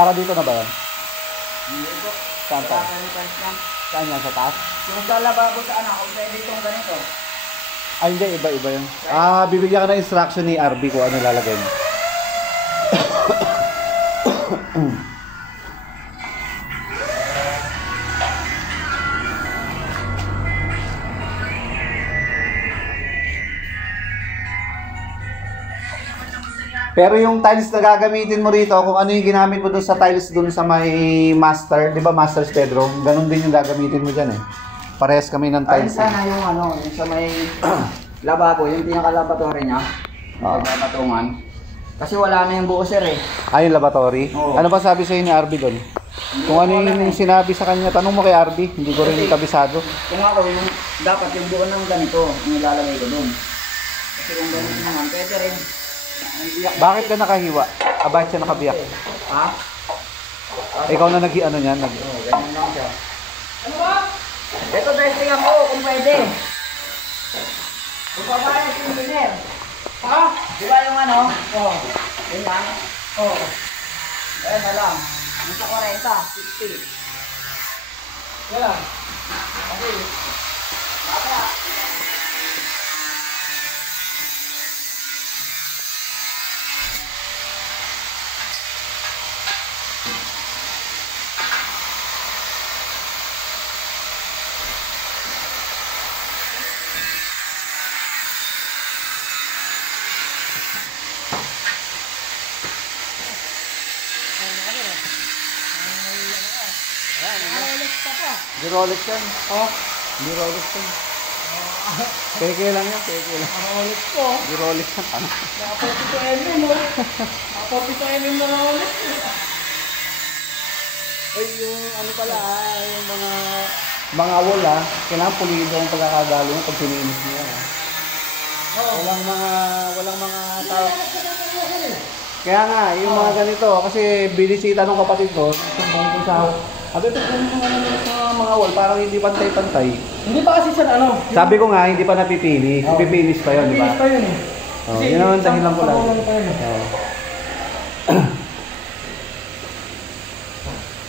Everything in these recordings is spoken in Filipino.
Para dito na ba yan? Hindi po. Saan pa? Chemicals lang. Saan yan? Sa taas? Yung sa lababo sa anak, kung pwede itong ganito. Ay, hindi. Iba-iba yun. Bibigyan ka ng instruction ni RB kung ano lalagay mo. Pero yung tiles na gagamitin mo rito, kung ano yung ginamit mo dun sa tiles dun sa may master, di ba master's bedroom, ganun din yung gagamitin mo dyan eh. Parehas kami ng Ayun tiles. sana yung ano, yung sa may lababo, yung pinaka-laboratory niya. Pagpapatungan. Kasi wala na yung buo sir eh. Yung laboratory? Oo. Ano ba sabi sa'yo ni RB doon? Kung ano yung sinabi sa kanya, tanong mo kay RB, hindi ko rin kabisado. Kung ako, yung, dapat yung buo ng ganito, yung ilalagay ko doon. Kasi kung ganito naman, pwede rin. Bakit ka nakahiwa? Bakit siya nakabiyak? Ha? Ikaw na nag-ano niyan? Oo, ganyan lang siya. Ano ba? Ito testing ako kung pwede. Kung pabayad yung engineer. Ha? Di ba yung ano? Oo. Yun lang? Oo. Ayan na lang. Yung sa 40, 60. Yan. Okay. Baka. Di Rolex yan. Di Rolex yan. Peke lang yan, peke lang. Rolex ko. Di Rolex yan. Ano? Nakapapito elim mo. Nakapapito elim na Rolex. Ay, yung ano pala, yung mga wall kailangan pulido ang pagkakadalo mo pag siniinis niya. Walang mga tao. Kaya nga, yung mga ganito, kasi binisita ng kapatid ko, sumbong ko sa ito sa mga wall, parang hindi pantay-pantay. Hindi pa kasi sir ano? Sabi ko nga, hindi pa napipinis. Pipinis pa yun, di ba? Pipinis pa yun eh. Yun naman dahilan ko lang.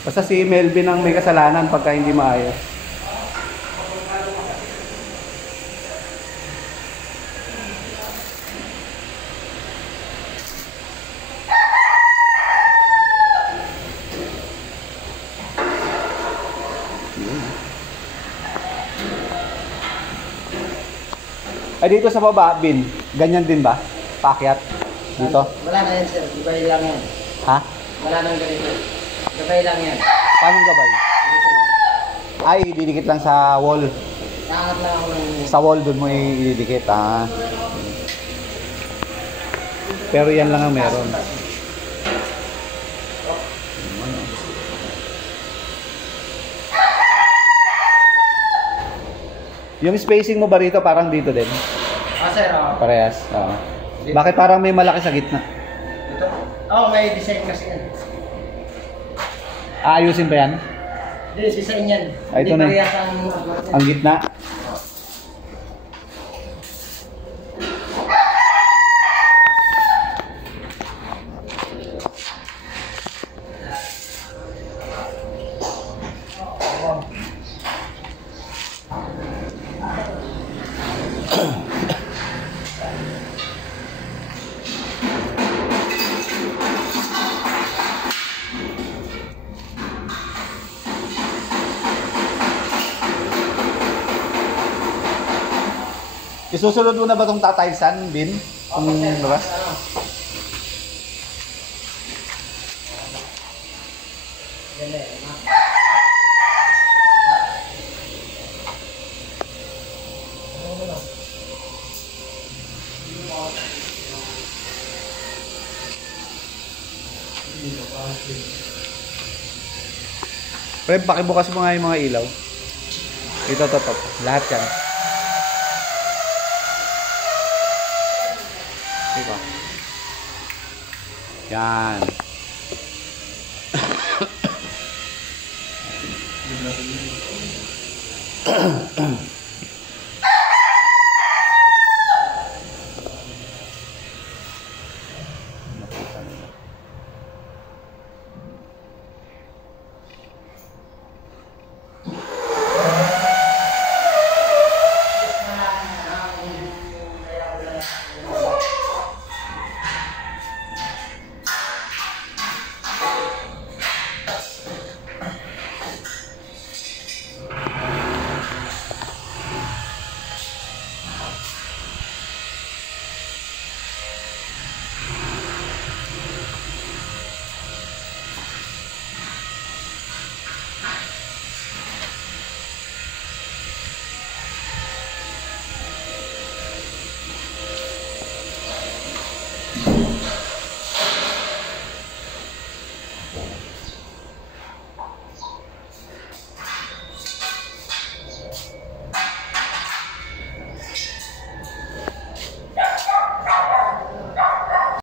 Basta si Melvin ang may kasalanan pagka hindi maayos. Ay, dito sa baba, Bin, ganyan din ba? Paakyat? Dito? Wala na yan sir, gabay lang yan. Ha? Wala nang ganito. Gabay lang yan. Paano gabay? Ay, didikit lang sa wall. Naangat lang ako ng... Sa wall doon mo ididikit, Pero yan lang ang meron. Yung spacing mo ba rito parang dito din? Sir, Parehas. Bakit parang may malaki sa gitna? Ito? May design kasi yan. Aayusin ba yan? Hindi, design yan. Ito na. Hindi parehas Ang gitna? Isusunod mo na ba itong tataysan, Bin? Diba? Pre, pakibukas mo nga yung mga ilaw. Ito, to. Lahat yan. Diba? Yan.